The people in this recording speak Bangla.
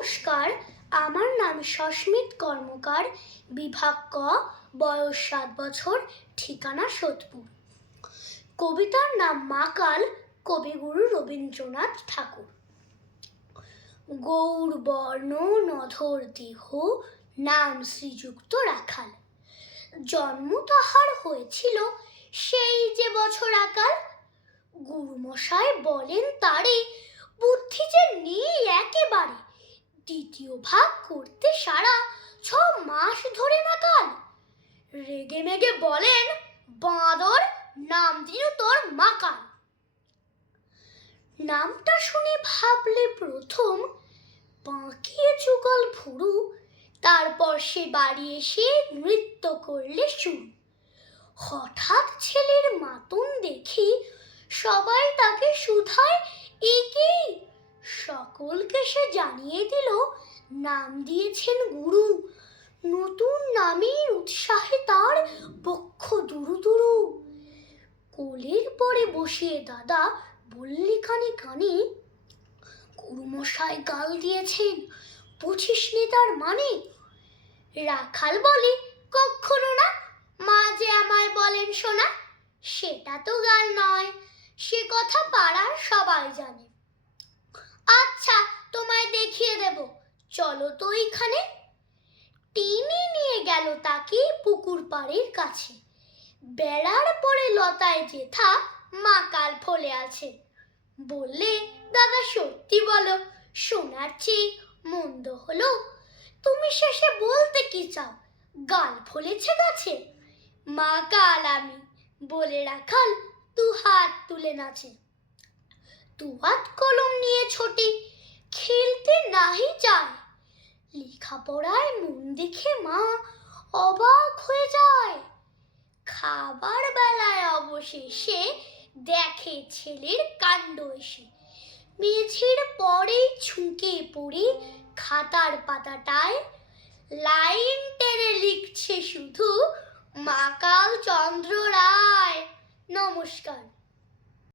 নমস্কার। আমার নাম সস্মিত কর্মকার, বিভাগ ক, বয়স সাত বছর, ঠিকানা সোদপুর। কবিতার নাম মাকাল কবিগুরু রবীন্দ্রনাথ ঠাকুর। গৌর, বর্ণ, নধর, দেহ, নাম শ্রীযুক্ত রাখাল। জন্ম তাহার হয়েছিল সেই যে বছর আকাল। গুরুমশাই বলেন তারে রেগে মেগে বলেন, বাঁদর, নাম দিল তোর মাকাল। নামটা শুনে ভাবলে প্রথম বাঁকিয়ে চুগল ভুরু, তারপর সে বাড়ি এসে নৃত্য করলে শুরু। হঠাৎ ছেলের মাতন দেখি সবাই তাকে শুধায় একেই। সকলকে সে জানিয়ে দিল, নাম দিয়েছেন গুরু নতুন নামের উৎসাহে তার বক্ষ দুরু দুরু। কোলের পরে বসিয়ে দাদা বললি কানে কানে গুরুমশাই গাল দিয়েছেন, বুঝিস নি তার মানে? রাখাল বলে কখনো না মা যে আমায় বলেন শোনা সেটা তো গাল নয়, সে কথা পাড়ার সবাই জানে। আচ্ছা তোমায় দেখিয়ে দেব, চলো তো এইখানে। টেনে নিয়ে গেল তাকে পুকুর পাড়ের কাছে। বেড়ার পরে লতায় জেঠা মা কাল ফলে আছে। বললে, দাদা, সত্যি বলো শোনার চেয়ে মন্দ হলো। তুমি শেষে বলতে কি চাও? গাল ফলেছে গাছে? মা কাল আমি, বলে রাখাল, দু হাত তুলে নাচে। দু হাত কলম নিয়ে ছোটে লেখাপড়ায় মন দেখে মা অবাক হয়ে যায়। খাবার বেলায় অবশেষে দেখে ছেলের কাণ্ড এসে। মেঝের পরে ছুঁকে পড়ে খাতার পাতাটায় লাইন টেনে লিখছে শুধু মাকাল চন্দ্র রায়। নমস্কার।